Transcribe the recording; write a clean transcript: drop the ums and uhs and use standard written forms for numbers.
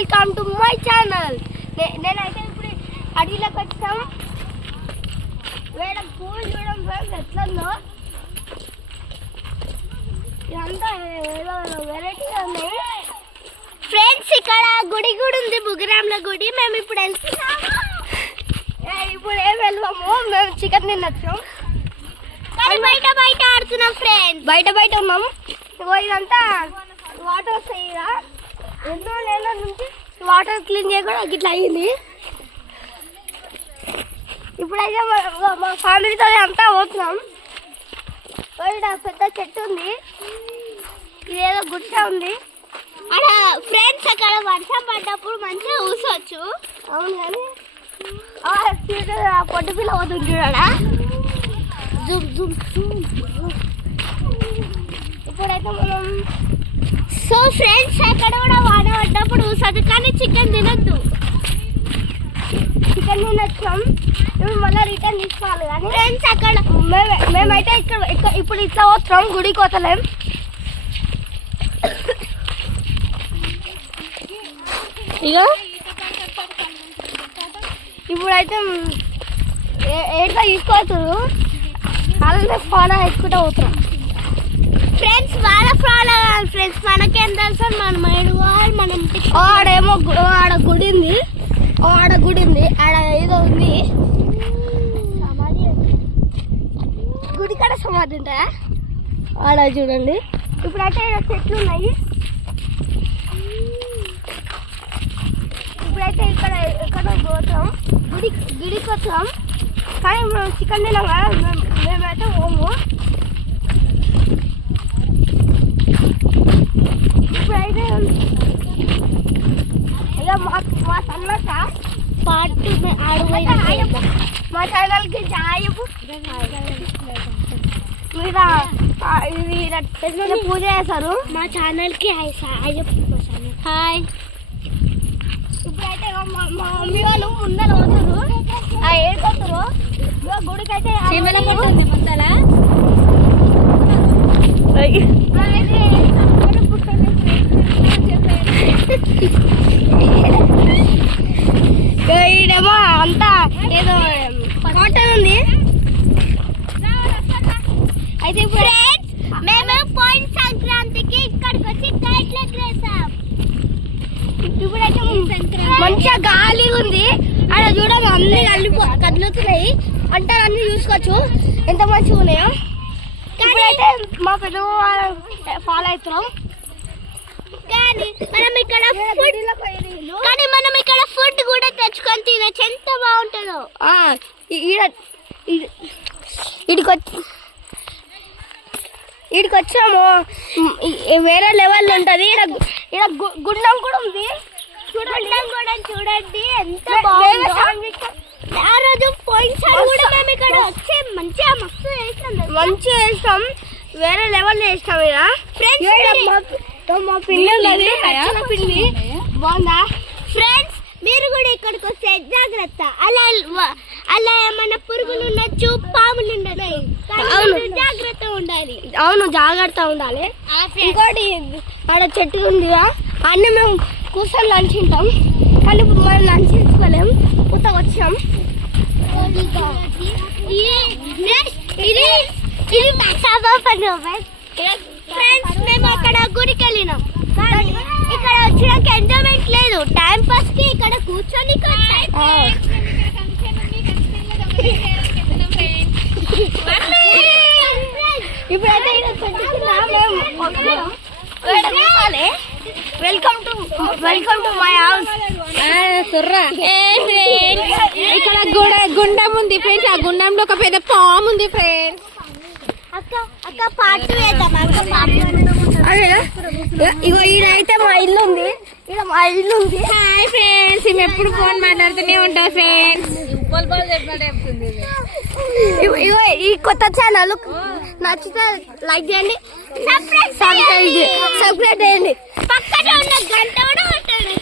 Welcome to my channel. నేనైతే ఇప్పుడు అడవిలోకి వచ్చాం. వేరే పూలు చూడడం ఫ్రెండ్స్ ఎట్లుందో, ఇదంతా వెరైటీగా ఉన్నాయి ఫ్రెండ్స్. ఇక్కడ గుడి కూడా ఉంది, బుగ్గరాముల గుడి. మేము ఇప్పుడు వెళ్తున్నాము. ఇప్పుడు ఏం వెళ్ళాము, మేము చికెన్ తినొచ్చాం. బయట బయట ఆడుతున్నాం ఫ్రెండ్స్, బయట ఉన్నాము. ఇదంతా వాటర్ వస్తాయి, ఎన్నో నెలల నుంచి వాటర్ క్లీన్ చేయకుండా ఇట్లా అయ్యింది. ఇప్పుడైతే మా ఫ్యామిలీతో అంతా పోతున్నాం. బయట పెద్ద చెట్టు ఉంది, ఇదేదో గుట్ట ఉంది అక్కడ ఫ్రెండ్స్. అక్కడ వర్షం పడ్డప్పుడు మంచిగా కూర్చోవచ్చు. అవును, కానీ పొట్టు పిల్ల పోతుంది చూడడా. ఇప్పుడైతే మనం సో ఫ్రెండ్స్ అక్కడ కూడా వాన పడ్డప్పుడు కూర్చోదు, కానీ చికెన్ తినొద్దు. చికెన్ తినొచ్చాం, ఇప్పుడు మళ్ళీ రిటర్న్ తీసుకోవాలి. కానీ ఫ్రెండ్స్ అక్కడ మేమైతే ఇప్పుడు ఇట్లా వస్తున్నాం, గుడికి వస్తలేం. ఇక ఇప్పుడైతే ఏడుగా తీసుకోవచ్చు, అలాగే ఫాలో ఎక్కుంటూ పోతున్నాం ఫ్రెండ్స్. వాళ్ళ ఫాలో కాదు ఫ్రెండ్స్, మనకేం తెలుసు. మనం ఏడుకోవాలి, మన ఇంటికి. ఆడేమో ఆడ గుడి ఉంది, ఆడ ఏదో ఉంది గుడి కాడ సమాధి ఉంటాయా ఆడ చూడండి. ఇప్పుడైతే చెట్లు ఉన్నాయి. ఇప్పుడైతే ఇక్కడ పోతాం, గుడికి వచ్చాం. కానీ మేము చికెన్ తినాం కదా, మేమైతే పోము. ఇప్పుడైతే ఇక మా సన్నక పాటు మా ఛానల్కి జాయపు మీద పూజ చేస్తారు. మా ఛానల్కి హాయ్. ఇప్పుడైతే మా మమ్మీ వాళ్ళు ముందర పోతారు, ఏడుకోతారు. గుడికి అయితే ఈడేమో అంతా ఏదో కాటన్ ఉంది. అయితే ఇప్పుడు మేము పోయిన సంక్రాంతికి ఇక్కడికి వచ్చి కైట్లు ఎగరేసాం. ఇప్పుడైతే మంచిగా గాలి ఉంది, అక్కడ చూడాలి అన్ని కదులుతున్నాయి. అంటే అన్ని చూసుకోవచ్చు ఎంత మంచిగా ఉన్నాయో. ఇప్పుడైతే మా పెద్ద ఫాలో అవుతున్నాం. కానీ మనం ఇక్కడ ఫుడ్ కూడా తెచ్చుకొని తినచ్చు, ఎంత బాగుంటుందో. ఈడికి వచ్చాము, వేరే లెవెల్ ఉంటుంది. ఇక్కడ గుండం కూడా ఉంది చూడండి ఎంత బాగుంది. ఆ రోజు పోయినసారి కూడా మేము ఇక్కడ వచ్చి మంచిగా మంచిగా వేస్తాం, వేరే లెవెల్ వేస్తాం. ఇక మా పిల్లి బాగుందా ఫ్రెండ్స్? మీరు కూడా ఇక్కడికి వస్తే జాగ్రత్త. అలా ఏమైనా పురుగులు ఉండొచ్చు, పాములు ఉండొచ్చు, జాగ్రత్త ఉండాలి. అవును, జాగ్రత్త ఉండాలి. ఇంకోటి ఆడ చెట్టు ఉంది, అన్నీ మేము కూర్చొని లంచ్ తింటాం. కానీ ఇప్పుడు మనం లంచ్ తీసుకోలేము, కొత్తగా వచ్చాం. ఫ్రెండ్స్ మేము అక్కడ గుడికి వెళ్ళినాం, ఇక్కడ వచ్చినాక ఎంజాయ్మెంట్ లేదు, టైం పాస్ కి ఇక్కడ కూర్చొని. ఇప్పుడైతే వెల్కమ్ టు మై హౌస్. ఇక్కడ గుండం ఉంది ఫ్రెండ్స్, ఆ గుండంలో ఒక పెద్ద పాము ఉంది ఫ్రెండ్స్. అక్క పాటు ఇగో ఈడైతే మా ఇల్లు ఉంది, ఇక్కడ మా ఇల్లు ఉంది. హాయ్ ఫ్రెండ్స్, మేము ఎప్పుడు ఫోన్ మాట్లాడుతూనే ఉంటాం ఫ్రెండ్స్. ఇగో ఈ కొత్త ఛానల్ నచ్చితే లైక్ చేయండి, సబ్స్క్రైబ్ చేయండి, పక్కన ఉన్న గంట కూడా కొట్టండి.